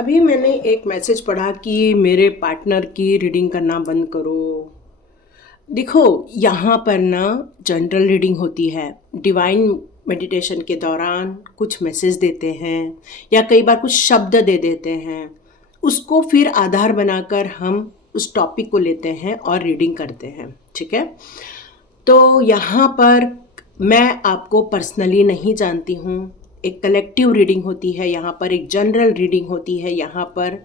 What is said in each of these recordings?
अभी मैंने एक मैसेज पढ़ा कि मेरे पार्टनर की रीडिंग करना बंद करो। देखो, यहाँ पर ना जनरल रीडिंग होती है। डिवाइन मेडिटेशन के दौरान कुछ मैसेज देते हैं या कई बार कुछ शब्द दे देते हैं, उसको फिर आधार बनाकर हम उस टॉपिक को लेते हैं और रीडिंग करते हैं। ठीक है, तो यहाँ पर मैं आपको पर्सनली नहीं जानती हूँ। एक कलेक्टिव रीडिंग होती है यहाँ पर, एक जनरल रीडिंग होती है यहाँ पर।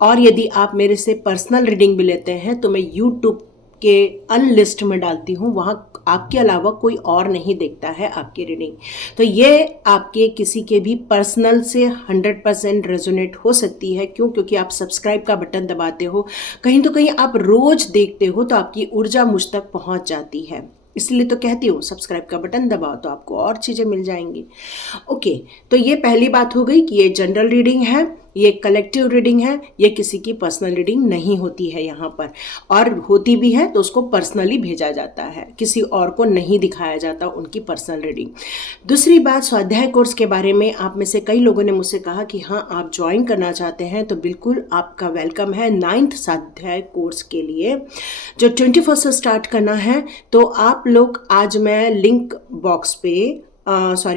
और यदि आप मेरे से पर्सनल रीडिंग भी लेते हैं तो मैं यूट्यूब के अनलिस्ट में डालती हूँ, वहाँ आपके अलावा कोई और नहीं देखता है आपकी रीडिंग। तो ये आपके किसी के भी पर्सनल से 100% रेजोनेट हो सकती है। क्यों? क्योंकि आप सब्सक्राइब का बटन दबाते हो, कहीं तो कहीं आप रोज देखते हो, तो आपकी ऊर्जा मुझ तक पहुँच जाती है। इसलिए तो कहती हूँ सब्सक्राइब का बटन दबाओ तो आपको और चीज़ें मिल जाएंगी। ओके, तो ये पहली बात हो गई कि ये जनरल रीडिंग है, ये कलेक्टिव रीडिंग है, ये किसी की पर्सनल रीडिंग नहीं होती है यहाँ पर। और होती भी है तो उसको पर्सनली भेजा जाता है, किसी और को नहीं दिखाया जाता उनकी पर्सनल रीडिंग। दूसरी बात, स्वाध्याय कोर्स के बारे में आप में से कई लोगों ने मुझसे कहा कि हाँ आप ज्वाइन करना चाहते हैं, तो बिल्कुल आपका वेलकम है 9th स्वाध्याय कोर्स के लिए, जो 21 से स्टार्ट करना है। तो आप लोग, आज मैं लिंक बॉक्स पे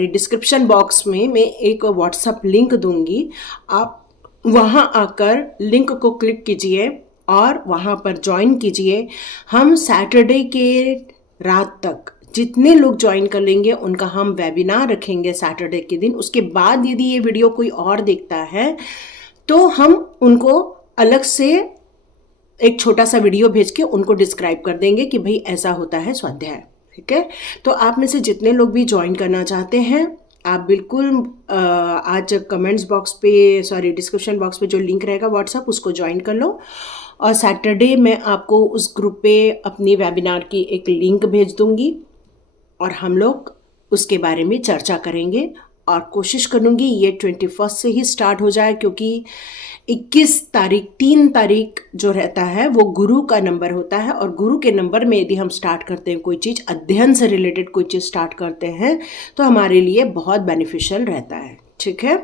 डिस्क्रिप्शन बॉक्स में मैं एक व्हाट्सअप लिंक दूंगी। आप वहाँ आकर लिंक को क्लिक कीजिए और वहाँ पर ज्वाइन कीजिए। हम सैटरडे के रात तक जितने लोग ज्वाइन कर लेंगे उनका हम वेबिनार रखेंगे सैटरडे के दिन। उसके बाद यदि ये वीडियो कोई और देखता है तो हम उनको अलग से एक छोटा सा वीडियो भेज के उनको डिस्क्राइब कर देंगे कि भाई ऐसा होता है स्वाध्याय। ठीक है, तो आप में से जितने लोग भी ज्वाइन करना चाहते हैं, आप बिल्कुल आज कमेंट्स बॉक्स पे डिस्क्रिप्शन बॉक्स पे जो लिंक रहेगा व्हाट्सअप, उसको ज्वाइन कर लो। और सैटरडे मैं आपको उस ग्रुप पे अपनी वेबिनार की एक लिंक भेज दूंगी और हम लोग उसके बारे में चर्चा करेंगे। और कोशिश करूंगी ये 21 से ही स्टार्ट हो जाए, क्योंकि 3 तारीख जो रहता है वो गुरु का नंबर होता है। और गुरु के नंबर में यदि हम स्टार्ट करते हैं कोई चीज़, अध्ययन से रिलेटेड कोई चीज़ स्टार्ट करते हैं, तो हमारे लिए बहुत बेनिफिशियल रहता है। ठीक है,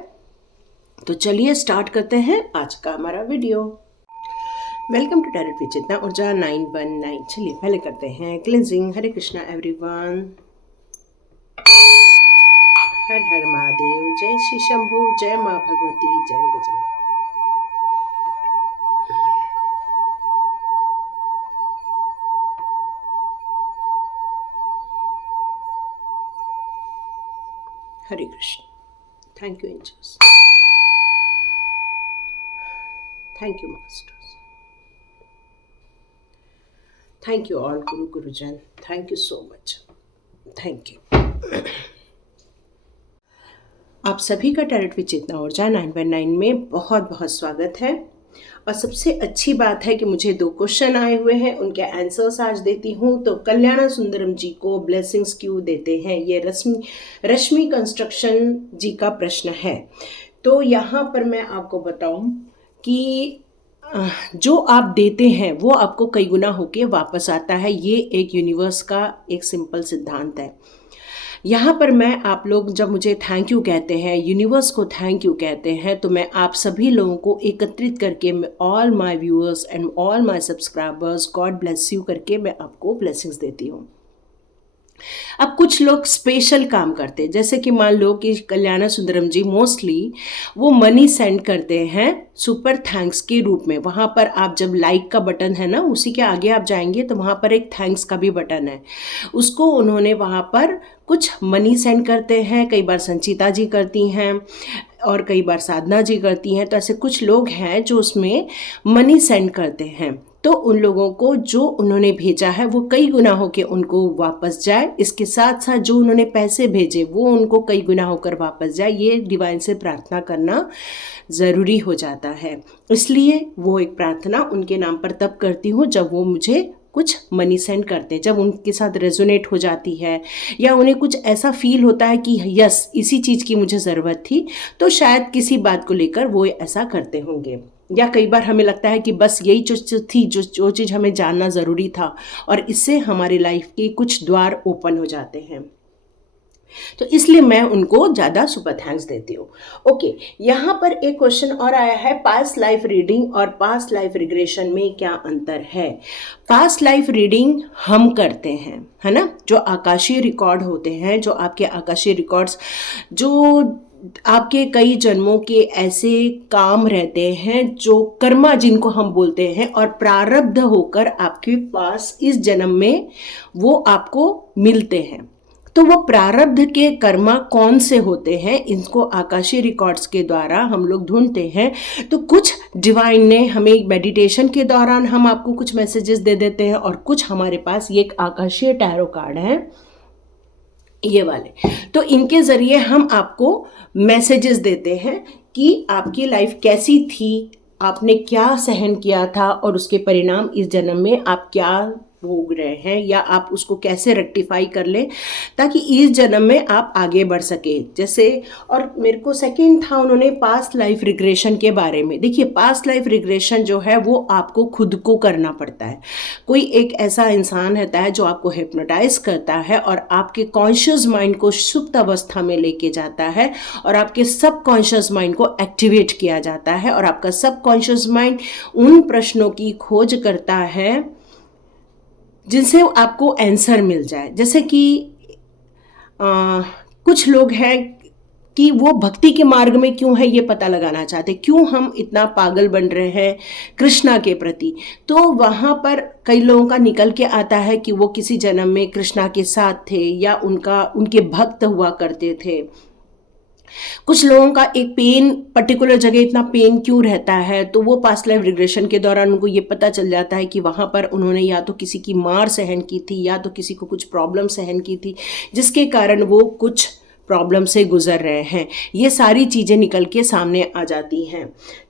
तो चलिए स्टार्ट करते हैं आज का हमारा video. Welcome to tarot with Chetna Urja 919। चलिए पहले करते हैं क्लिनजिंग। हरे कृष्णा एवरीवन, हर हर महादेव, जय श्री शंभू, जय माँ भगवती, जय गजानन। हरे Krishna. Thank you angels, thank you masters, thank you all गुरुजन, thank you so much, thank you. आप सभी का टैरोट विद चेतना ऊर्जा 919 में बहुत बहुत स्वागत है। और सबसे अच्छी बात है कि मुझे 2 क्वेश्चन आए हुए हैं, उनके आंसर्स आज देती हूँ। तो कल्याणा सुंदरम जी को ब्लेसिंग्स क्यों देते हैं, ये रश्मि कंस्ट्रक्शन जी का प्रश्न है। तो यहाँ पर मैं आपको बताऊँ कि जो आप देते हैं वो आपको कई गुना होके वापस आता है। ये एक यूनिवर्स का एक सिंपल सिद्धांत है। यहाँ पर मैं, आप लोग जब मुझे थैंक यू कहते हैं, यूनिवर्स को थैंक यू कहते हैं, तो मैं आप सभी लोगों को एकत्रित करके, all my viewers and all my subscribers, God bless you करके मैं आपको ब्लेसिंग्स देती हूँ। अब कुछ लोग स्पेशल काम करते हैं, जैसे कि मान लो कि कल्याणा सुंदरम जी मोस्टली वो मनी सेंड करते हैं सुपर थैंक्स के रूप में। वहाँ पर आप जब लाइक का बटन है ना, उसी के आगे आप जाएंगे तो वहाँ पर एक थैंक्स का भी बटन है, उसको उन्होंने वहाँ पर कुछ मनी सेंड करते हैं। कई बार संचिता जी करती हैं और कई बार साधना जी करती हैं। तो ऐसे कुछ लोग हैं जो उसमें मनी सेंड करते हैं। तो उन लोगों को जो उन्होंने भेजा है वो कई गुना होकर उनको वापस जाए। इसके साथ साथ जो उन्होंने पैसे भेजे वो उनको कई गुना होकर वापस जाए, ये डिवाइन से प्रार्थना करना ज़रूरी हो जाता है। इसलिए वो एक प्रार्थना उनके नाम पर तब करती हूँ जब वो मुझे कुछ मनी सेंड करते हैं, जब उनके साथ रेजोनेट हो जाती है या उन्हें कुछ ऐसा फील होता है कि यस इसी चीज़ की मुझे ज़रूरत थी, तो शायद किसी बात को लेकर वो ऐसा करते होंगे। या कई बार हमें लगता है कि बस यही चीज़ थी जो चीज़ हमें जानना ज़रूरी था, और इससे हमारी लाइफ के कुछ द्वार ओपन हो जाते हैं। तो इसलिए मैं उनको ज़्यादा सुपर थैंक्स देती हूँ। ओके, यहाँ पर एक क्वेश्चन और आया है, पास्ट लाइफ रीडिंग और पास्ट लाइफ रिग्रेशन में क्या अंतर है। पास्ट लाइफ रीडिंग हम करते हैं, है ना, जो आकाशीय रिकॉर्ड होते हैं, जो आपके आकाशीय रिकॉर्ड्स, जो आपके कई जन्मों के ऐसे काम रहते हैं, जो कर्मा जिनको हम बोलते हैं, और प्रारब्ध होकर आपके पास इस जन्म में वो आपको मिलते हैं। तो वो प्रारब्ध के कर्मा कौन से होते हैं, इनको आकाशीय रिकॉर्ड्स के द्वारा हम लोग ढूंढते हैं। तो कुछ डिवाइन ने हमें मेडिटेशन के दौरान हम आपको कुछ मैसेजेस दे देते हैं, और कुछ हमारे पास ये एक आकाशीय टैरो कार्ड है, ये वाले, तो इनके ज़रिए हम आपको मैसेजेस देते हैं कि आपकी लाइफ कैसी थी, आपने क्या सहन किया था, और उसके परिणाम इस जन्म में आप क्या भोग रहे हैं, या आप उसको कैसे रेक्टिफाई कर लें ताकि इस जन्म में आप आगे बढ़ सके। जैसे, और मेरे को सेकंड था, उन्होंने पास्ट लाइफ रिग्रेशन के बारे में। देखिए, पास्ट लाइफ रिग्रेशन जो है वो आपको खुद को करना पड़ता है। कोई एक ऐसा इंसान रहता है जो आपको हिप्नोटाइज करता है और आपके कॉन्शियस माइंड को सुप्त अवस्था में लेके जाता है, और आपके सब कॉन्शियस माइंड को एक्टिवेट किया जाता है, और आपका सब कॉन्शियस माइंड उन प्रश्नों की खोज करता है जिनसे आपको आंसर मिल जाए। जैसे कि कुछ लोग हैं कि वो भक्ति के मार्ग में क्यों है ये पता लगाना चाहते, क्यों हम इतना पागल बन रहे हैं कृष्णा के प्रति। तो वहाँ पर कई लोगों का निकल के आता है कि वो किसी जन्म में कृष्णा के साथ थे, या उनके भक्त हुआ करते थे। कुछ लोगों का एक पेन, पर्टिकुलर जगह इतना पेन क्यों रहता है, तो वो पास्ट लाइफ रिग्रेशन के दौरान उनको ये पता चल जाता है कि वहाँ पर उन्होंने या तो किसी की मार सहन की थी, या तो किसी को कुछ प्रॉब्लम सहन की थी, जिसके कारण वो कुछ प्रॉब्लम से गुजर रहे हैं। ये सारी चीज़ें निकल के सामने आ जाती हैं।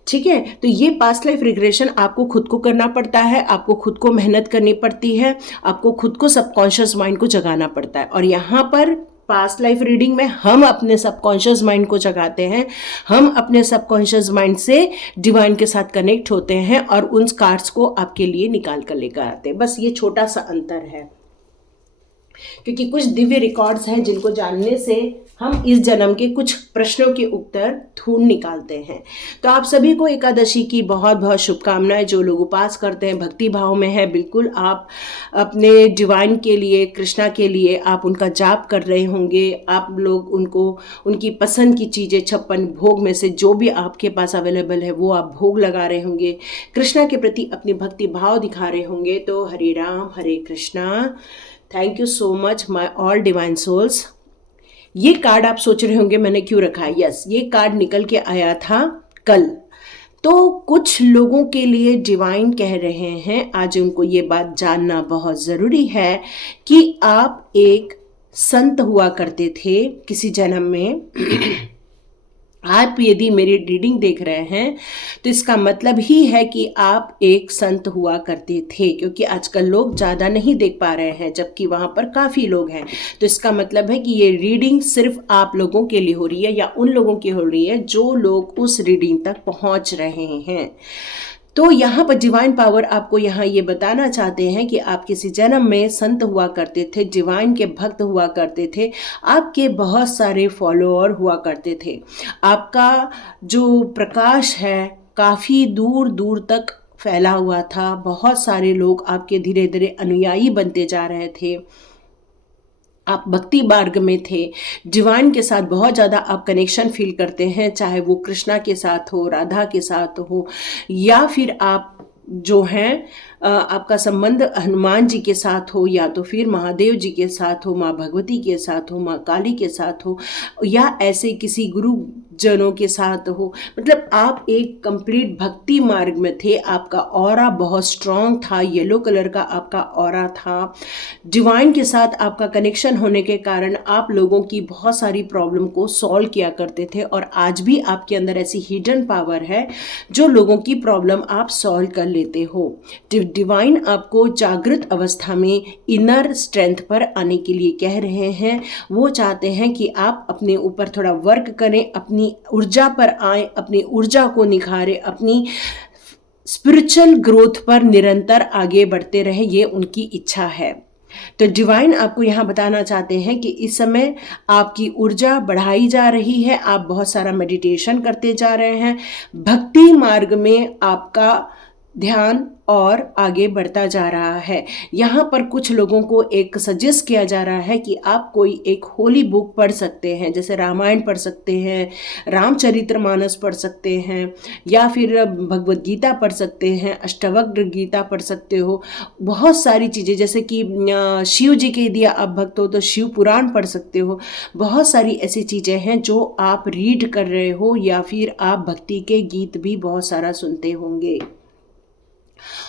ठीक है, तो ये पास्ट लाइफ रिग्रेशन आपको खुद को करना पड़ता है, आपको खुद को मेहनत करनी पड़ती है, आपको खुद को सबकॉन्शियस माइंड को जगाना पड़ता है। और यहाँ पर पास्ट लाइफ रीडिंग में हम अपने सबकॉन्शियस माइंड को जगाते हैं, हम अपने सबकॉन्शियस माइंड से डिवाइन के साथ कनेक्ट होते हैं, और उन कार्ड्स को आपके लिए निकाल कर लेकर आते हैं। बस ये छोटा सा अंतर है, क्योंकि कुछ दिव्य रिकॉर्ड्स हैं जिनको जानने से हम इस जन्म के कुछ प्रश्नों के उत्तर ढूंढ निकालते हैं। तो आप सभी को एकादशी की बहुत बहुत शुभकामनाएं। जो लोग उपास करते हैं, भक्ति भाव में है, बिल्कुल आप अपने डिवाइन के लिए, कृष्णा के लिए आप उनका जाप कर रहे होंगे। आप लोग उनको उनकी पसंद की चीज़ें 56 भोग में से जो भी आपके पास अवेलेबल है वो आप भोग लगा रहे होंगे, कृष्णा के प्रति अपनी भक्ति भाव दिखा रहे होंगे। तो हरे राम हरे Krishna. Thank you so much my all divine souls. ये कार्ड आप सोच रहे होंगे मैंने क्यों रखा है। यस, ये कार्ड निकल के आया था कल। तो कुछ लोगों के लिए डिवाइन कह रहे हैं, आज उनको ये बात जानना बहुत ज़रूरी है कि आप एक संत हुआ करते थे किसी जन्म में। आप यदि मेरी रीडिंग देख रहे हैं तो इसका मतलब ही है कि आप एक संत हुआ करते थे, क्योंकि आजकल लोग ज़्यादा नहीं देख पा रहे हैं जबकि वहाँ पर काफ़ी लोग हैं। तो इसका मतलब है कि ये रीडिंग सिर्फ आप लोगों के लिए हो रही है, या उन लोगों की हो रही है जो लोग उस रीडिंग तक पहुँच रहे हैं। तो यहाँ पर डिवाइन पावर आपको यहाँ ये बताना चाहते हैं कि आप किसी जन्म में संत हुआ करते थे, डिवाइन के भक्त हुआ करते थे, आपके बहुत सारे फॉलोअर हुआ करते थे, आपका जो प्रकाश है काफ़ी दूर दूर तक फैला हुआ था, बहुत सारे लोग आपके धीरे धीरे अनुयायी बनते जा रहे थे, आप भक्ति मार्ग में थे, डिवाइन के साथ बहुत ज़्यादा आप कनेक्शन फील करते हैं, चाहे वो कृष्णा के साथ हो, राधा के साथ हो, या फिर आप जो हैं आपका संबंध हनुमान जी के साथ हो, या तो फिर महादेव जी के साथ हो, माँ भगवती के साथ हो, माँ काली के साथ हो, या ऐसे किसी गुरु जनों के साथ हो। मतलब आप एक कंप्लीट भक्ति मार्ग में थे, आपका ऑरा बहुत स्ट्रांग था, येलो कलर का आपका ऑरा था। डिवाइन के साथ आपका कनेक्शन होने के कारण आप लोगों की बहुत सारी प्रॉब्लम को सॉल्व किया करते थे, और आज भी आपके अंदर ऐसी हिडन पावर है जो लोगों की प्रॉब्लम आप सॉल्व कर लेते हो। डिवाइन आपको जागृत अवस्था में इनर स्ट्रेंथ पर आने के लिए कह रहे हैं। वो चाहते हैं कि आप अपने ऊपर थोड़ा वर्क करें, अपनी ऊर्जा पर आए, अपनी ऊर्जा को निखारें, अपनी स्पिरिचुअल ग्रोथ पर निरंतर आगे बढ़ते रहें, ये उनकी इच्छा है। तो डिवाइन आपको यहाँ बताना चाहते हैं कि इस समय आपकी ऊर्जा बढ़ाई जा रही है, आप बहुत सारा मेडिटेशन करते जा रहे हैं, भक्ति मार्ग में आपका ध्यान और आगे बढ़ता जा रहा है। यहाँ पर कुछ लोगों को एक सजेस्ट किया जा रहा है कि आप कोई एक होली बुक पढ़ सकते हैं, जैसे रामायण पढ़ सकते हैं, रामचरितमानस पढ़ सकते हैं, या फिर भगवद गीता पढ़ सकते हैं, अष्टवक्र गीता पढ़ सकते हो। बहुत सारी चीज़ें, जैसे कि शिव जी के यदि आप भक्त हो तो शिव पुराण पढ़ सकते हो। बहुत सारी ऐसी चीज़ें हैं जो आप रीड कर रहे हो, या फिर आप भक्ति के गीत भी बहुत सारा सुनते होंगे।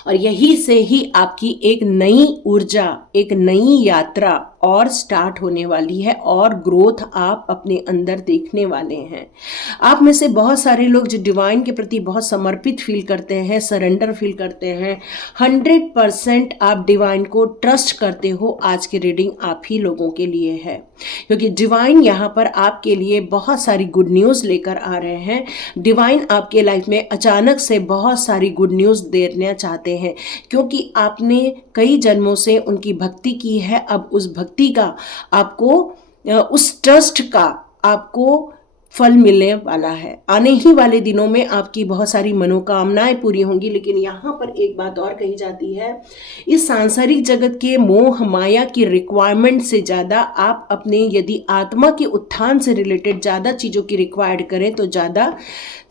और यही से ही आपकी एक नई ऊर्जा, एक नई यात्रा और स्टार्ट होने वाली है, और ग्रोथ आप अपने अंदर देखने वाले हैं। आप में से बहुत सारे लोग जो डिवाइन के प्रति बहुत समर्पित फील करते हैं, सरेंडर फील करते हैं, 100% आप डिवाइन को ट्रस्ट करते हो, आज की रीडिंग आप ही लोगों के लिए है, क्योंकि डिवाइन यहाँ पर आपके लिए बहुत सारी गुड न्यूज़ लेकर आ रहे हैं। डिवाइन आपके लाइफ में अचानक से बहुत सारी गुड न्यूज़ देना चाहते हैं, क्योंकि आपने कई जन्मों से उनकी भक्ति की है। अब उस भक्ति का आपको, उस ट्रस्ट का आपको फल मिलने वाला है। आने ही वाले दिनों में आपकी बहुत सारी मनोकामनाएं पूरी होंगी। लेकिन यहाँ पर एक बात और कही जाती है, इस सांसारिक जगत के मोह माया की रिक्वायरमेंट से ज़्यादा आप अपने यदि आत्मा के उत्थान से रिलेटेड ज़्यादा चीज़ों की रिक्वायर्ड करें तो ज़्यादा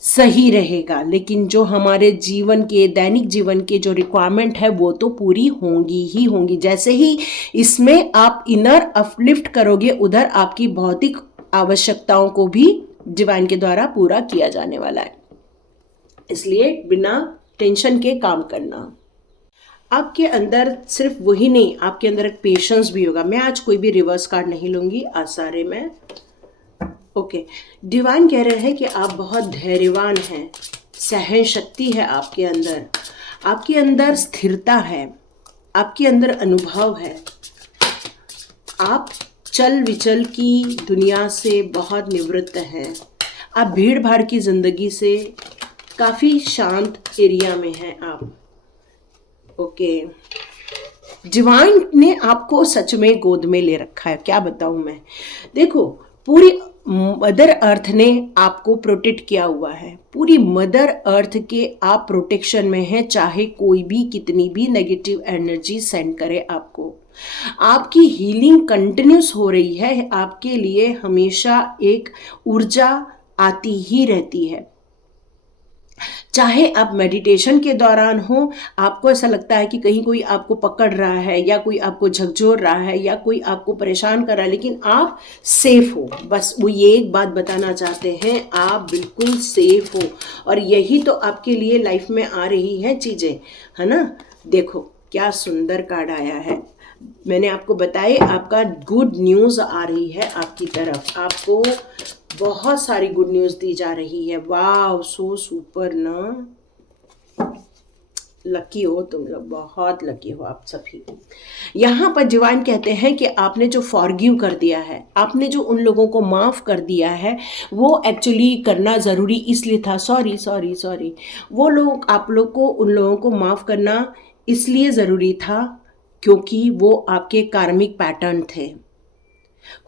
सही रहेगा। लेकिन जो हमारे जीवन के, दैनिक जीवन के जो रिक्वायरमेंट है वो तो पूरी होंगी ही होंगी। जैसे ही इसमें आप इनर अपलिफ्ट करोगे, उधर आपकी भौतिक आवश्यकताओं को भी डिवाइन के द्वारा पूरा किया जाने वाला है। इसलिए बिना टेंशन के काम करना। आपके अंदर सिर्फ वही नहीं, आपके अंदर एक पेशेंस भी होगा। मैं आज कोई भी रिवर्स कार्ड नहीं लूंगी, आज सारे में ओके। डिवाइन कह रहे हैं कि आप बहुत धैर्यवान हैं, सहन शक्ति है आपके अंदर स्थिरता है, आपके अंदर अनुभव है। आप चल विचल की दुनिया से बहुत निवृत्त हैं। आप भीड़ भाड़ की ज़िंदगी से काफ़ी शांत एरिया में हैं आप। ओके, डिवाइन ने आपको सच में गोद में ले रखा है। क्या बताऊं मैं, देखो पूरी मदर अर्थ ने आपको प्रोटेक्ट किया हुआ है। पूरी मदर अर्थ के आप प्रोटेक्शन में हैं, चाहे कोई भी कितनी भी नेगेटिव एनर्जी सेंड करे आपको। आपकी हीलिंग कंटिन्यूस हो रही है, आपके लिए हमेशा एक ऊर्जा आती ही रहती है। चाहे आप मेडिटेशन के दौरान हो, आपको ऐसा लगता है कि कहीं कोई आपको पकड़ रहा है, या कोई आपको झकझोर रहा है, या कोई आपको परेशान कर रहा है, लेकिन आप सेफ हो। बस वो ये एक बात बताना चाहते हैं, आप बिल्कुल सेफ हो। और यही तो आपके लिए लाइफ में आ रही है चीज़ें, है ना। देखो क्या सुंदर कार्ड आया है। मैंने आपको बताया आपका गुड न्यूज़ आ रही है आपकी तरफ, आपको बहुत सारी गुड न्यूज़ दी जा रही है। वाह, सो सुपर ना। लकी हो तुम लोग, बहुत लकी हो आप सभी। यहाँ पर डिवाइन कहते हैं कि आपने जो फॉरगिव कर दिया है, आपने जो उन लोगों को माफ़ कर दिया है, वो एक्चुअली करना ज़रूरी इसलिए था। सॉरी वो लोग, आप लोग को उन लोगों को माफ़ करना इसलिए ज़रूरी था क्योंकि वो आपके कार्मिक पैटर्न थे।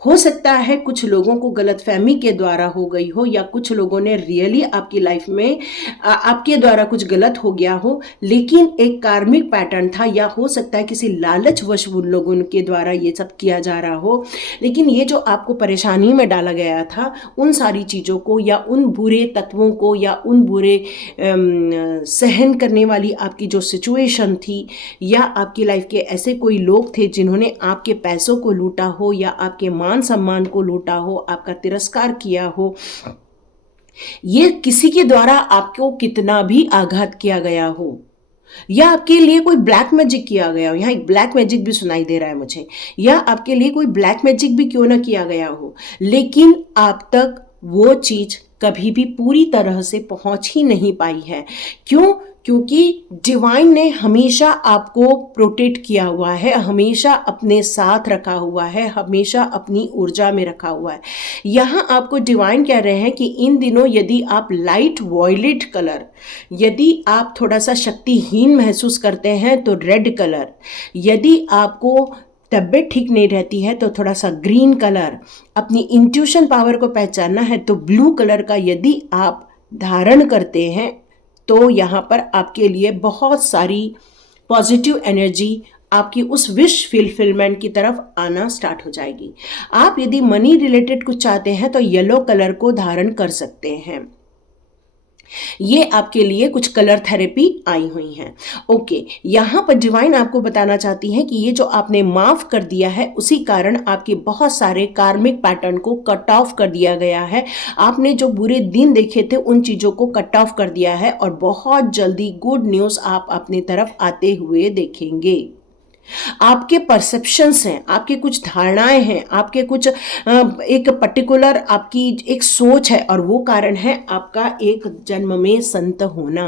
हो सकता है कुछ लोगों को गलतफहमी के द्वारा हो गई हो, या कुछ लोगों ने रियली आपकी लाइफ में आपके द्वारा कुछ गलत हो गया हो, लेकिन एक कार्मिक पैटर्न था, या हो सकता है किसी लालचवश उन लोगों के द्वारा ये सब किया जा रहा हो। लेकिन ये जो आपको परेशानी में डाला गया था, उन सारी चीज़ों को, या उन बुरे तत्वों को, या उन बुरे सहन करने वाली आपकी जो सिचुएशन थी, या आपकी लाइफ के ऐसे कोई लोग थे जिन्होंने आपके पैसों को लूटा हो, या आपके मान सम्मान को लूटा हो, आपका तिरस्कार किया हो, ये किसी के द्वारा आपको कितना भी आघात किया गया हो, या आपके लिए कोई ब्लैक मैजिक किया गया हो। यहाँ एक ब्लैक मैजिक भी सुनाई दे रहा है मुझे, या आपके लिए कोई ब्लैक मैजिक भी क्यों ना किया गया हो, लेकिन आप तक वो चीज़ कभी भी पूरी तरह से पहुंच ही नहीं पाई है। क्यों? क्योंकि डिवाइन ने हमेशा आपको प्रोटेक्ट किया हुआ है, हमेशा अपने साथ रखा हुआ है, हमेशा अपनी ऊर्जा में रखा हुआ है। यहाँ आपको डिवाइन कह रहे हैं कि इन दिनों यदि आप लाइट वॉयलेट कलर, यदि आप थोड़ा सा शक्तिहीन महसूस करते हैं तो रेड कलर, यदि आपको तबीयत ठीक नहीं रहती है तो थोड़ा सा ग्रीन कलर, अपनी इंट्यूशन पावर को पहचानना है तो ब्लू कलर का यदि आप धारण करते हैं तो यहाँ पर आपके लिए बहुत सारी पॉजिटिव एनर्जी आपकी उस विश फिलफिलमेंट की तरफ आना स्टार्ट हो जाएगी। आप यदि मनी रिलेटेड कुछ चाहते हैं तो येलो कलर को धारण कर सकते हैं। ये आपके लिए कुछ कलर थेरेपी आई हुई हैं। ओके, यहाँ पर डिवाइन आपको बताना चाहती है कि ये जो आपने माफ कर दिया है उसी कारण आपके बहुत सारे कार्मिक पैटर्न को कट ऑफ कर दिया गया है। आपने जो बुरे दिन देखे थे उन चीज़ों को कट ऑफ कर दिया है और बहुत जल्दी गुड न्यूज़ आप अपनी तरफ आते हुए देखेंगे। आपके परसेप्शंस हैं, आपके कुछ धारणाएं हैं, आपके कुछ एक पर्टिकुलर आपकी एक सोच है और वो कारण है आपका एक जन्म में संत होना।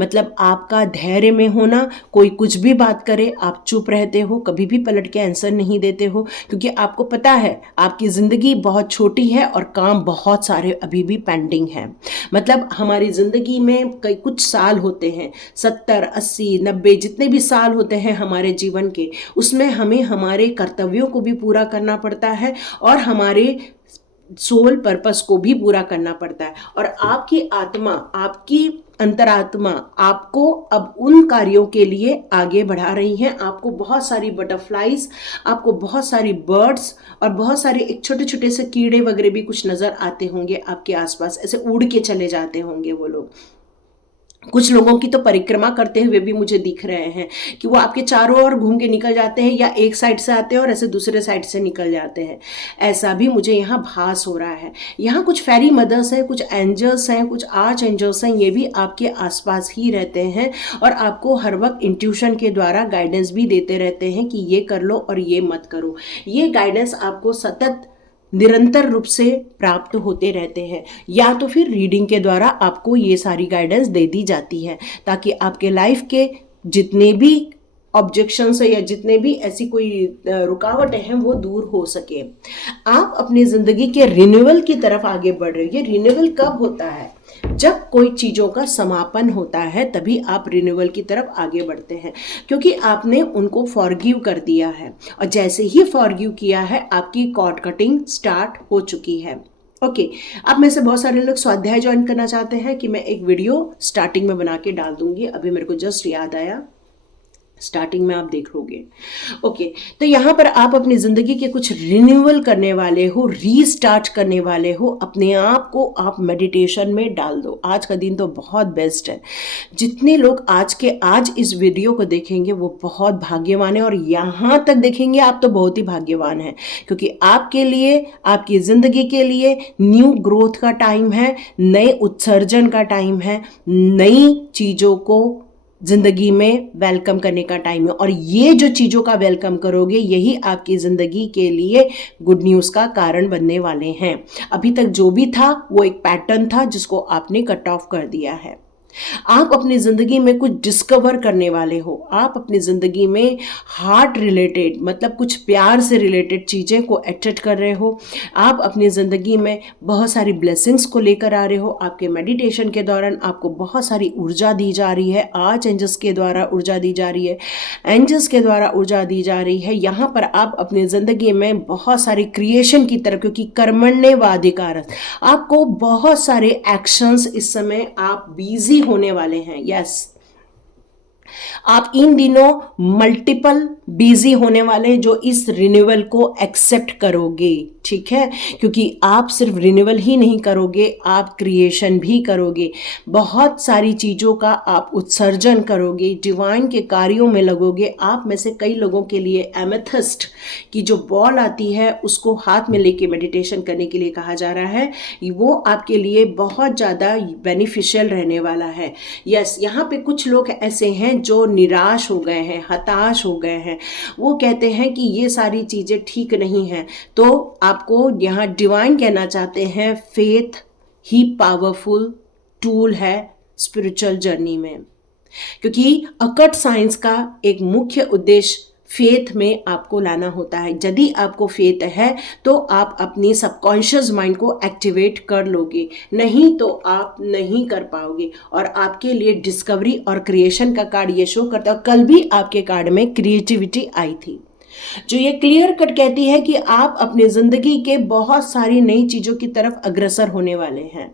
मतलब आपका धैर्य में होना, कोई कुछ भी बात करे आप चुप रहते हो, कभी भी पलट के आंसर नहीं देते हो, क्योंकि आपको पता है आपकी ज़िंदगी बहुत छोटी है और काम बहुत सारे अभी भी पेंडिंग है। मतलब हमारी ज़िंदगी में कई कुछ साल होते हैं, 70, 80, 90 जितने भी साल होते हैं हमारे जीवन के, उसमें हमें हमारे कर्तव्यों को भी पूरा करना पड़ता है और हमारे सोल पर्पस को भी पूरा करना पड़ता है। और आपकी आत्मा, आपकी अंतरात्मा आपको अब उन कार्यों के लिए आगे बढ़ा रही हैं। आपको बहुत सारी बटरफ्लाइज, आपको बहुत सारी बर्ड्स और बहुत सारे एक छोटे छोटे से कीड़े वगैरह भी कुछ नज़र आते होंगे आपके आसपास, ऐसे उड़ के चले जाते होंगे वो लोग। कुछ लोगों की तो परिक्रमा करते हुए भी मुझे दिख रहे हैं कि वो आपके चारों ओर घूम के निकल जाते हैं या एक साइड से आते हैं और ऐसे दूसरे साइड से निकल जाते हैं। ऐसा भी मुझे यहाँ भास हो रहा है। यहाँ कुछ फेरी मदर्स हैं, कुछ एंजल्स हैं, कुछ आर्च एंजल्स हैं, ये भी आपके आसपास ही रहते हैं और आपको हर वक्त इंट्यूशन के द्वारा गाइडेंस भी देते रहते हैं कि ये कर लो और ये मत करो। ये गाइडेंस आपको सतत निरंतर रूप से प्राप्त होते रहते हैं, या तो फिर रीडिंग के द्वारा आपको ये सारी गाइडेंस दे दी जाती है ताकि आपके लाइफ के जितने भी ऑब्जेक्शंस है या जितने भी ऐसी कोई रुकावटें हैं वो दूर हो सके। आप अपनी ज़िंदगी के रिन्यूअल की तरफ आगे बढ़ रहे हो। ये रिन्यूअल कब होता है? जब कोई चीज़ों का समापन होता है तभी आप रिन्यूअल की तरफ आगे बढ़ते हैं, क्योंकि आपने उनको फॉरगिव कर दिया है और जैसे ही फॉरगिव किया है आपकी कॉर्ड कटिंग स्टार्ट हो चुकी है। ओके, अब में से बहुत सारे लोग स्वाध्याय ज्वाइन करना चाहते हैं कि मैं एक वीडियो स्टार्टिंग में बना के डाल दूंगी, अभी मेरे को जस्ट याद आया, स्टार्टिंग में आप देख लोगे। ओके, तो यहाँ पर आप अपनी ज़िंदगी के कुछ रिन्यूअल करने वाले हो, रीस्टार्ट करने वाले हो। अपने आप को आप मेडिटेशन में डाल दो। आज का दिन तो बहुत बेस्ट है। जितने लोग आज इस वीडियो को देखेंगे वो बहुत भाग्यवान है और यहाँ तक देखेंगे आप तो बहुत ही भाग्यवान हैं, क्योंकि आपके लिए, आपकी ज़िंदगी के लिए न्यू ग्रोथ का टाइम है, नए उत्सर्जन का टाइम है, नई चीज़ों को ज़िंदगी में वेलकम करने का टाइम है। और ये जो चीज़ों का वेलकम करोगे यही आपकी ज़िंदगी के लिए गुड न्यूज़ का कारण बनने वाले हैं। अभी तक जो भी था वो एक पैटर्न था जिसको आपने कट ऑफ कर दिया है। आप अपनी ज़िंदगी में कुछ डिस्कवर करने वाले हो। आप अपनी ज़िंदगी में हार्ट रिलेटेड, मतलब कुछ प्यार से रिलेटेड चीज़ें को अट्रैक्ट कर रहे हो। आप अपनी ज़िंदगी में बहुत सारी ब्लेसिंग्स को लेकर आ रहे हो। आपके मेडिटेशन के दौरान आपको बहुत सारी ऊर्जा दी जा रही है। आर्च एंजल्स के द्वारा ऊर्जा दी जा रही है, एंजल्स के द्वारा ऊर्जा दी जा रही है। यहाँ पर आप अपनी ज़िंदगी में बहुत सारी क्रिएशन की तरफ, क्योंकि कर्मण्येवाधिकारः, आपको बहुत सारे एक्शंस इस समय आप बिजी होने वाले हैं। यस, आप इन दिनों मल्टीपल बिजी होने वाले हैं जो इस रिन्यूअल को एक्सेप्ट करोगे। ठीक है, क्योंकि आप सिर्फ रिन्यूअल ही नहीं करोगे, आप क्रिएशन भी करोगे। बहुत सारी चीज़ों का आप उत्सर्जन करोगे, डिवाइन के कार्यों में लगोगे। आप में से कई लोगों के लिए एमेथिस्ट की जो बॉल आती है उसको हाथ में लेके मेडिटेशन करने के लिए कहा जा रहा है। वो आपके लिए बहुत ज़्यादा बेनिफिशियल रहने वाला है। यस, यहाँ पे कुछ लोग ऐसे हैं जो निराश हो गए हैं, हताश हो गए हैं। वो कहते हैं कि ये सारी चीज़ें ठीक नहीं हैं। तो आपको यहाँ डिवाइन कहना चाहते हैं, फेथ ही पावरफुल टूल है स्पिरिचुअल जर्नी में, क्योंकि अकट साइंस का एक मुख्य उद्देश्य फेथ में आपको लाना होता है। यदि आपको फेथ है तो आप अपनी सबकॉन्शियस माइंड को एक्टिवेट कर लोगे, नहीं तो आप नहीं कर पाओगे। और आपके लिए डिस्कवरी और क्रिएशन का कार्ड ये शो करता है। कल भी आपके कार्ड में क्रिएटिविटी आई थी। जो ये क्लियर कट कहती है कि आप अपनी ज़िंदगी के बहुत सारी नई चीज़ों की तरफ अग्रसर होने वाले हैं।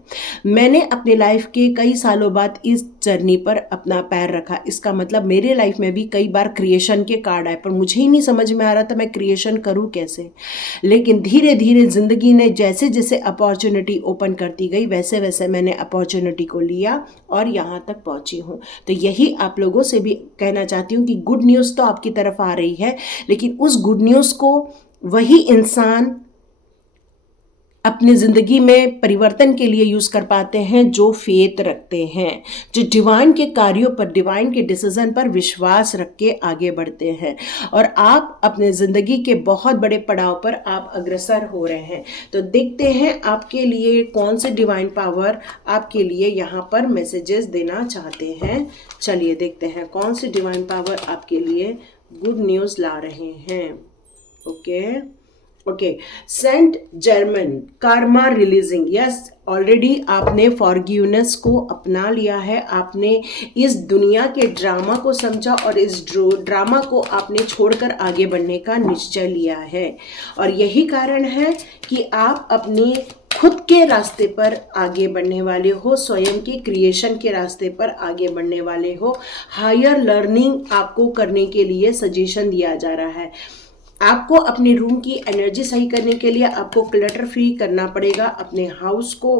मैंने अपने लाइफ के कई सालों बाद इस जर्नी पर अपना पैर रखा। इसका मतलब मेरे लाइफ में भी कई बार क्रिएशन के कार्ड आए, पर मुझे ही नहीं समझ में आ रहा था मैं क्रिएशन करूँ कैसे। लेकिन धीरे धीरे ज़िंदगी ने जैसे जैसे अपॉर्चुनिटी ओपन करती गई, वैसे वैसे मैंने अपॉर्चुनिटी को लिया और यहाँ तक पहुँची हूँ। तो यही आप लोगों से भी कहना चाहती हूँ कि गुड न्यूज़ तो आपकी तरफ आ रही है, लेकिन उस गुड न्यूज़ को वही इंसान अपनी ज़िंदगी में परिवर्तन के लिए यूज़ कर पाते हैं जो फेथ रखते हैं, जो डिवाइन के कार्यों पर, डिवाइन के डिसीजन पर विश्वास रख के आगे बढ़ते हैं। और आप अपने ज़िंदगी के बहुत बड़े पड़ाव पर आप अग्रसर हो रहे हैं। तो देखते हैं आपके लिए कौन से डिवाइन पावर आपके लिए यहाँ पर मैसेजेस देना चाहते हैं। चलिए देखते हैं कौन से डिवाइन पावर आपके लिए गुड न्यूज़ ला रहे हैं। Okay, saint Germain karma releasing. Yes, already आपने फॉरगिवनेस को अपना लिया है। आपने इस दुनिया के ड्रामा को समझा और इस ड्रामा को आपने छोड़कर आगे बढ़ने का निश्चय लिया है। और यही कारण है कि आप अपनी खुद के रास्ते पर आगे बढ़ने वाले हो, स्वयं के क्रिएशन के रास्ते पर आगे बढ़ने वाले हो। हायर लर्निंग आपको करने के लिए सजेशन दिया जा रहा है। आपको अपने रूम की एनर्जी सही करने के लिए आपको क्लटर फ्री करना पड़ेगा अपने हाउस को,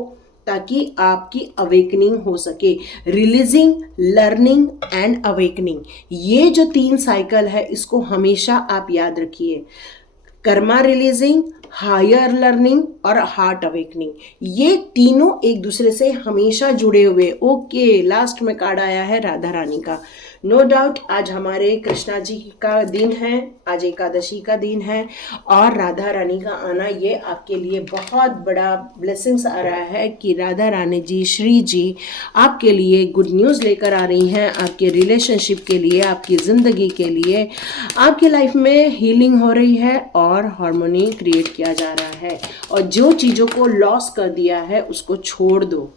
ताकि आपकी अवेकनिंग हो सके। रिलीजिंग, लर्निंग एंड अवेकनिंग, ये जो 3 साइकिल है इसको हमेशा आप याद रखिए। कर्मा रिलीजिंग, हायर लर्निंग और हार्ट अवेकनिंग, ये तीनों एक दूसरे से हमेशा जुड़े हुए। ओके, लास्ट में कार्ड आया है राधा रानी का। नो डाउट आज हमारे कृष्णा जी का दिन है, आज एकादशी का दिन है और राधा रानी का आना ये आपके लिए बहुत बड़ा ब्लेसिंग्स आ रहा है कि राधा रानी जी, श्री जी आपके लिए गुड न्यूज़ लेकर आ रही हैं, आपके रिलेशनशिप के लिए, आपकी ज़िंदगी के लिए। आपकी लाइफ में हीलिंग हो रही है और हार्मोनी क्रिएट किया जा रहा है। और जो चीज़ों को लॉस कर दिया है उसको छोड़ दो।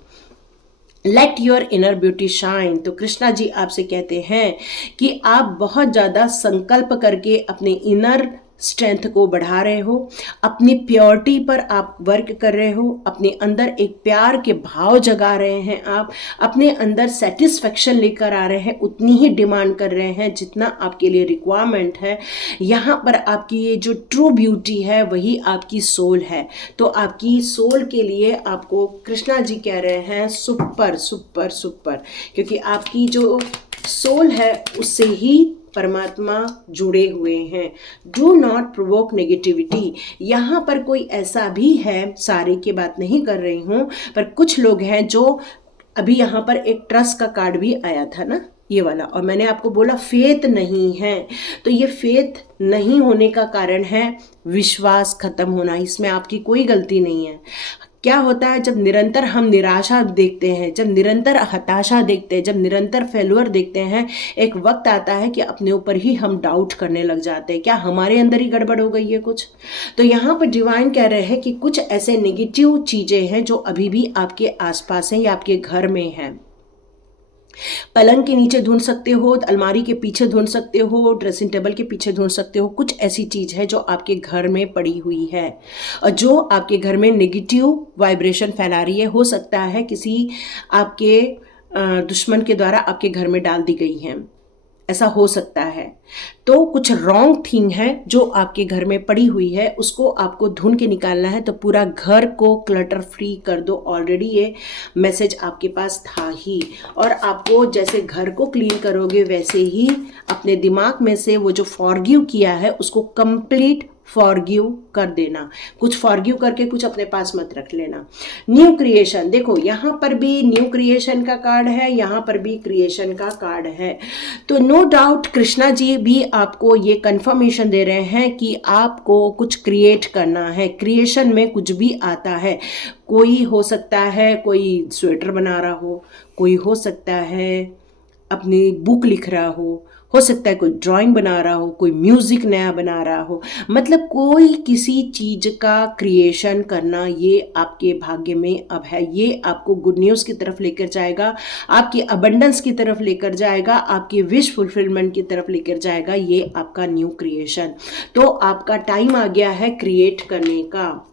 Let your inner beauty shine. तो कृष्णा जी आपसे कहते हैं कि आप बहुत ज़्यादा संकल्प करके अपने इनर स्ट्रेंथ को बढ़ा रहे हो, अपनी प्योरिटी पर आप वर्क कर रहे हो, अपने अंदर एक प्यार के भाव जगा रहे हैं, आप अपने अंदर सेटिस्फेक्शन लेकर आ रहे हैं, उतनी ही डिमांड कर रहे हैं जितना आपके लिए रिक्वायरमेंट है। यहाँ पर आपकी ये जो ट्रू ब्यूटी है वही आपकी सोल है। तो आपकी सोल के लिए आपको कृष्णा जी कह रहे हैं सुपर सुपर सुपर, क्योंकि आपकी जो सोल है उससे ही परमात्मा जुड़े हुए हैं। Do not provoke negativity. यहाँ पर कोई ऐसा भी है, सारे की बात नहीं कर रही हूँ, पर कुछ लोग हैं जो अभी यहाँ पर एक ट्रस्ट का कार्ड भी आया था ना, ये वाला, और मैंने आपको बोला फेथ नहीं है। तो ये फेथ नहीं होने का कारण है विश्वास खत्म होना। इसमें आपकी कोई गलती नहीं है। क्या होता है जब निरंतर हम निराशा देखते हैं, जब निरंतर हताशा देखते हैं, जब निरंतर फेल्यूर देखते हैं, एक वक्त आता है कि अपने ऊपर ही हम डाउट करने लग जाते हैं, क्या हमारे अंदर ही गड़बड़ हो गई है कुछ। तो यहाँ पर डिवाइन कह रहे हैं कि कुछ ऐसे नेगेटिव चीज़ें हैं जो अभी भी आपके आसपास हैं या आपके घर में हैं। पलंग के नीचे ढूंढ सकते हो, अलमारी के पीछे ढूंढ सकते हो, ड्रेसिंग टेबल के पीछे ढूंढ सकते हो। कुछ ऐसी चीज़ है जो आपके घर में पड़ी हुई है और जो आपके घर में नेगेटिव वाइब्रेशन फैला रही है। हो सकता है किसी आपके दुश्मन के द्वारा आपके घर में डाल दी गई हैं, ऐसा हो सकता है। तो कुछ रॉन्ग थिंग है जो आपके घर में पड़ी हुई है, उसको आपको ढूंढ के निकालना है। तो पूरा घर को क्लटर फ्री कर दो। ऑलरेडी ये मैसेज आपके पास था ही, और आपको जैसे घर को क्लीन करोगे वैसे ही अपने दिमाग में से वो जो फॉरगिव किया है उसको कंप्लीट फॉरगिव कर देना। कुछ फॉरगिव करके कुछ अपने पास मत रख लेना। न्यू क्रिएशन, देखो यहाँ पर भी न्यू क्रिएशन का कार्ड है, यहाँ पर भी क्रिएशन का कार्ड है। तो नो डाउट कृष्णा जी भी आपको ये कंफर्मेशन दे रहे हैं कि आपको कुछ क्रिएट करना है। क्रिएशन में कुछ भी आता है। कोई हो सकता है कोई स्वेटर बना रहा हो, कोई हो सकता है अपनी बुक लिख रहा हो सकता है कोई ड्राइंग बना रहा हो, कोई म्यूजिक नया बना रहा हो, मतलब कोई किसी चीज का क्रिएशन करना, ये आपके भाग्य में अब है। ये आपको गुड न्यूज़ की तरफ लेकर जाएगा, आपकी अबंडेंस की तरफ लेकर जाएगा, आपकी विश फुलफिलमेंट की तरफ लेकर जाएगा, ये आपका न्यू क्रिएशन। तो आपका टाइम आ गया है क्रिएट करने का।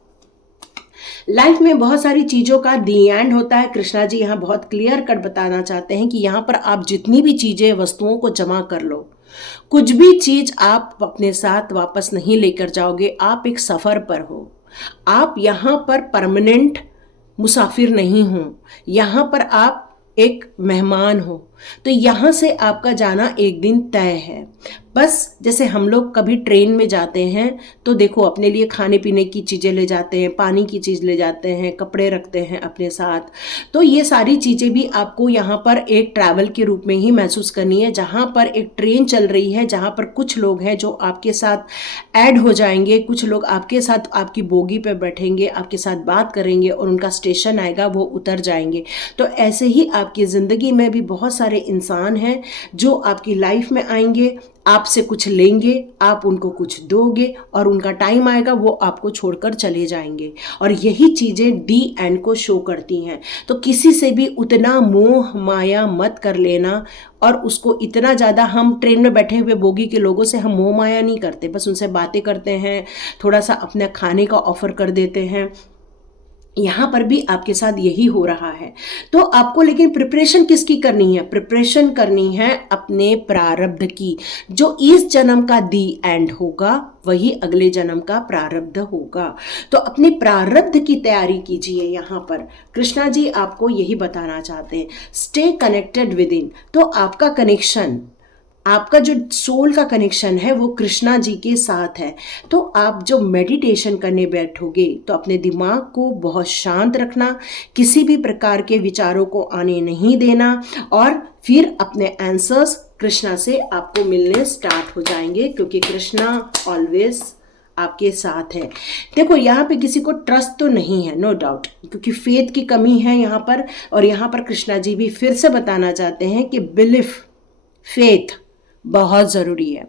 लाइफ में बहुत सारी चीज़ों का दी एंड होता है। कृष्णा जी यहाँ बहुत क्लियर कट बताना चाहते हैं कि यहाँ पर आप जितनी भी चीज़ें, वस्तुओं को जमा कर लो, कुछ भी चीज़ आप अपने साथ वापस नहीं लेकर जाओगे। आप एक सफ़र पर हो, आप यहाँ पर परमानेंट मुसाफिर नहीं हो, यहाँ पर आप एक मेहमान हो। तो यहाँ से आपका जाना एक दिन तय है। बस जैसे हम लोग कभी ट्रेन में जाते हैं तो देखो अपने लिए खाने पीने की चीज़ें ले जाते हैं, पानी की चीज़ ले जाते हैं, कपड़े रखते हैं अपने साथ। तो ये सारी चीज़ें भी आपको यहाँ पर एक ट्रैवल के रूप में ही महसूस करनी है, जहाँ पर एक ट्रेन चल रही है, जहाँ पर कुछ लोग हैं जो आपके साथ ऐड हो जाएंगे, कुछ लोग आपके साथ आपकी बोगी पे बैठेंगे, आपके साथ बात करेंगे और उनका स्टेशन आएगा, वो उतर जाएंगे। तो ऐसे ही आपकी ज़िंदगी में भी बहुत सारे इंसान हैं जो आपकी लाइफ में आएंगे, आपसे कुछ लेंगे, आप उनको कुछ दोगे और उनका टाइम आएगा वो आपको छोड़कर चले जाएंगे। और यही चीज़ें दी एंड को शो करती हैं। तो किसी से भी उतना मोह माया मत कर लेना, और उसको इतना ज़्यादा, हम ट्रेन में बैठे हुए बोगी के लोगों से हम मोह माया नहीं करते, बस उनसे बातें करते हैं, थोड़ा सा अपने खाने का ऑफर कर देते हैं। यहाँ पर भी आपके साथ यही हो रहा है। तो आपको लेकिन प्रिपरेशन किसकी करनी है? प्रिपरेशन करनी है अपने प्रारब्ध की। जो इस जन्म का दी एंड होगा वही अगले जन्म का प्रारब्ध होगा। तो अपने प्रारब्ध की तैयारी कीजिए। यहाँ पर कृष्णा जी आपको यही बताना चाहते हैं, स्टे कनेक्टेड विद इन। तो आपका कनेक्शन, आपका जो सोल का कनेक्शन है वो कृष्णा जी के साथ है। तो आप जो मेडिटेशन करने बैठोगे तो अपने दिमाग को बहुत शांत रखना, किसी भी प्रकार के विचारों को आने नहीं देना, और फिर अपने आंसर्स कृष्णा से आपको मिलने स्टार्ट हो जाएंगे, क्योंकि कृष्णा ऑलवेज आपके साथ है। देखो यहाँ पे किसी को ट्रस्ट तो नहीं है, नो डाउट, क्योंकि फेथ की कमी है यहाँ पर। और यहाँ पर कृष्णा जी भी फिर से बताना चाहते हैं कि बिलीफ, फेथ बहुत ज़रूरी है।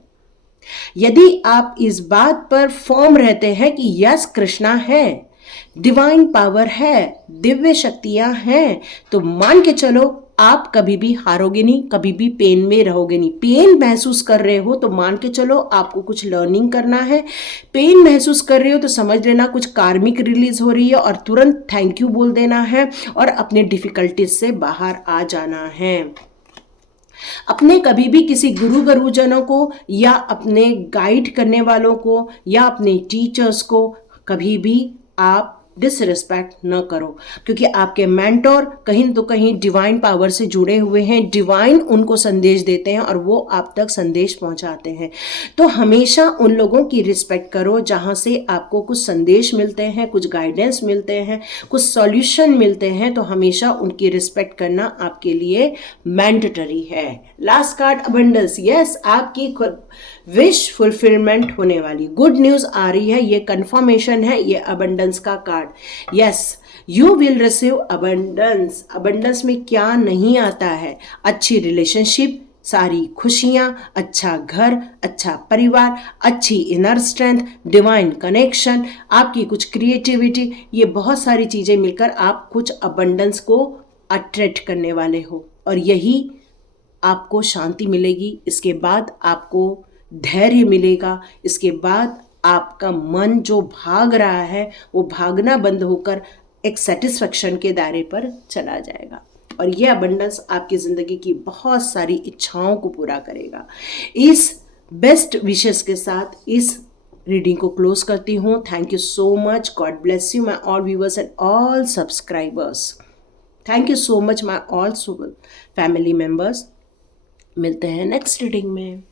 यदि आप इस बात पर फॉर्म रहते हैं कि यस कृष्णा है, डिवाइन पावर है, दिव्य शक्तियां हैं, तो मान के चलो आप कभी भी हारोगे नहीं, कभी भी पेन में रहोगे नहीं। पेन महसूस कर रहे हो तो मान के चलो आपको कुछ लर्निंग करना है। पेन महसूस कर रहे हो तो समझ लेना कुछ कार्मिक रिलीज हो रही है, और तुरंत थैंक यू बोल देना है और अपने डिफिकल्टीज से बाहर आ जाना है। अपने कभी भी किसी गुरुजनों को या अपने गाइड करने वालों को या अपने टीचर्स को कभी भी आप डिसरिस्पेक्ट न करो, क्योंकि आपके मेंटोर कहीं तो कहीं डिवाइन पावर से जुड़े हुए हैं। डिवाइन उनको संदेश देते हैं और वो आप तक संदेश पहुंचाते हैं। तो हमेशा उन लोगों की रिस्पेक्ट करो जहां से आपको कुछ संदेश मिलते हैं, कुछ गाइडेंस मिलते हैं, कुछ सॉल्यूशन मिलते हैं। तो हमेशा उनकी रिस्पेक्ट करना आपके लिए मैंडेटरी है। Last card abundance. यस, आपकी विश फुलफिलमेंट होने वाली गुड न्यूज आ रही है, ये कंफर्मेशन है, ये अबंडेंस का card. Yes, you will receive abundance. Abundance में क्या नहीं आता है? अच्छी रिलेशनशिप, सारी खुशियां, अच्छा घर, अच्छा परिवार, अच्छी इनर स्ट्रेंथ, डिवाइन कनेक्शन, आपकी कुछ क्रिएटिविटी, ये बहुत सारी चीजें मिलकर आप कुछ अबंडेंस को अट्रैक्ट करने वाले हो। और यही आपको शांति मिलेगी, इसके बाद आपको धैर्य मिलेगा, इसके बाद आपका मन जो भाग रहा है वो भागना बंद होकर एक सेटिस्फेक्शन के दायरे पर चला जाएगा। और ये अबंडेंस आपकी ज़िंदगी की बहुत सारी इच्छाओं को पूरा करेगा। इस बेस्ट विशेस के साथ इस रीडिंग को क्लोज करती हूँ। Thank you so much. God bless you my all viewers and all subscribers. Thank you so much my all family members. मिलते हैं नेक्स्ट रीडिंग में।